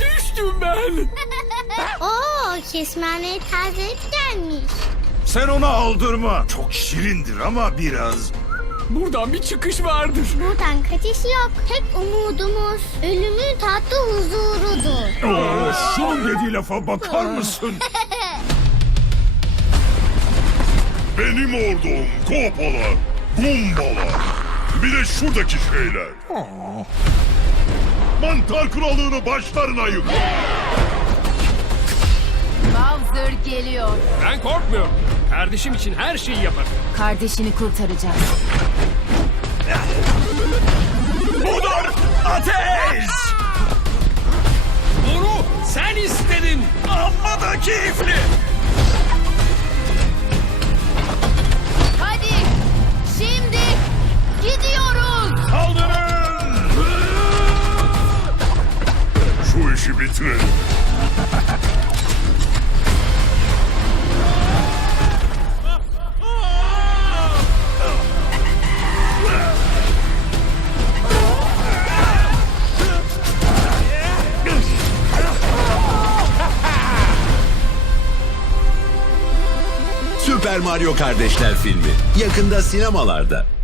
düştüm ben. Oo kesmeni taze gelmiş. Sen ona aldırma. Çok şirindir ama biraz. Buradan bir çıkış vardır. Buradan kaçış yok. Tek umudumuz ölümün tatlı huzurudur. Oo, oh, Şu dediği lafa bakar mısın? Benim ordum kopalar, bombalar. Bir de şuradaki şeyler. mantar kuralını başlarına yık. Bowser geliyor. Ben korkmuyorum. Kardeşim için her şeyi yaparım. Kardeşini kurtaracağım. Budur ateş! Bunu sen istedin. Amma da keyifli. işi bitirelim. Super Mario Kardeşler filmi yakında sinemalarda.